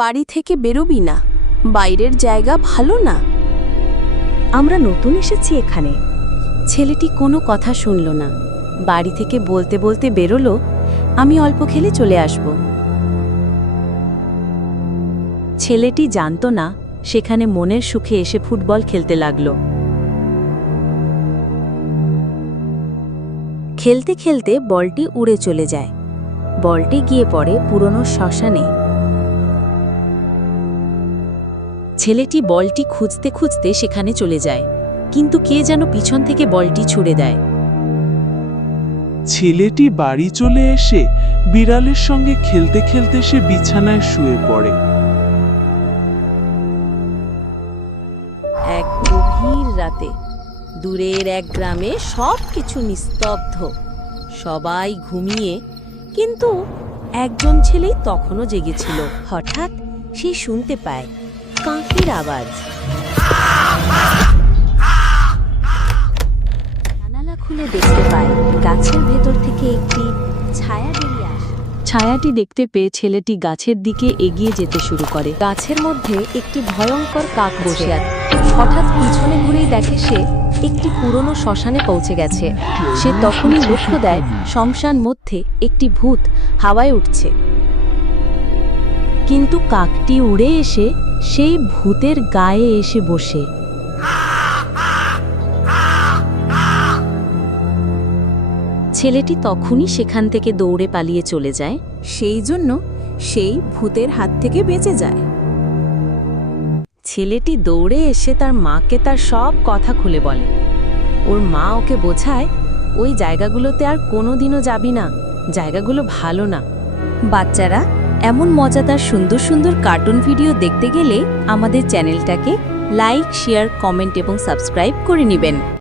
বাড়ি থেকে বেরোবি না, বাইরের জায়গা ভালো না। আমরা নতুন এসেছি এখানে। ছেলেটি কোনো কথা শুনল না, বাড়ি থেকে বলতে বলতে বেরোলো, আমি অল্প খেলে চলে আসব। ছেলেটি জানতো না সেখানে মনের সুখে এসে ফুটবল খেলতে লাগলো। খেলতে খেলতে বলটি উড়ে চলে যায়। বলটি গিয়ে পড়ে পুরনো শ্মশানে। ছেলেটি বলটি খুঁজতে খুঁজতে সেখানে চলে যায়, কিন্তু কে যেন পিছন থেকে বলটি ছুড়ে দেয়। ছেলেটি বাড়ি চলে এসে বিড়ালের সঙ্গে খেলতে খেলতে সে বিছানায় শুয়ে পড়ে। এক গভীর রাতে দূরের এক গ্রামে সবকিছু নিস্তব্ধ, সবাই ঘুমিয়ে, কিন্তু একজন ছেলেই তখনও জেগেছিল। হঠাৎ সে শুনতে পায় কাকের আওয়াজ। জানালা খুলে দেখতে পায় গাছের ভেতর থেকে একটি ছায়া বেরিয়ে আসে। ছায়াটি দেখতে পেয়ে ছেলেটি গাছের দিকে এগিয়ে যেতে শুরু করে। গাছের মধ্যে একটি ভয়ঙ্কর কাক বসে আছে। হঠাৎ পিছনে ঘুরেই দেখে সে একটি পুরনো শ্মশানে পৌঁছে গেছে। সে তখনই লক্ষ্য দেয় শ্মশান মধ্যে একটি ভূত হাওয়ায় উঠছে, কিন্তু কাকটি উড়ে এসে সেই ভূতের গায়ে এসে বসে। ছেলেটি তখনই সেখান থেকে দৌড়ে পালিয়ে চলে যায়, সেই জন্য সেই ভূতের হাত থেকে বেঁচে যায়। ছেলেটি দৌড়ে এসে তার মাকে তার সব কথা খুলে বলে। ওর মা ওকে বোঝায়, ওই জায়গাগুলোতে আর কোনোদিনও যাবি না, জায়গাগুলো ভালো না। বাচ্চারা, এমন মজাদার সুন্দর সুন্দর কার্টুন ভিডিও দেখতে গেলে আমাদের চ্যানেলটাকে লাইক, শেয়ার, কমেন্ট এবং সাবস্ক্রাইব করে নেবেন।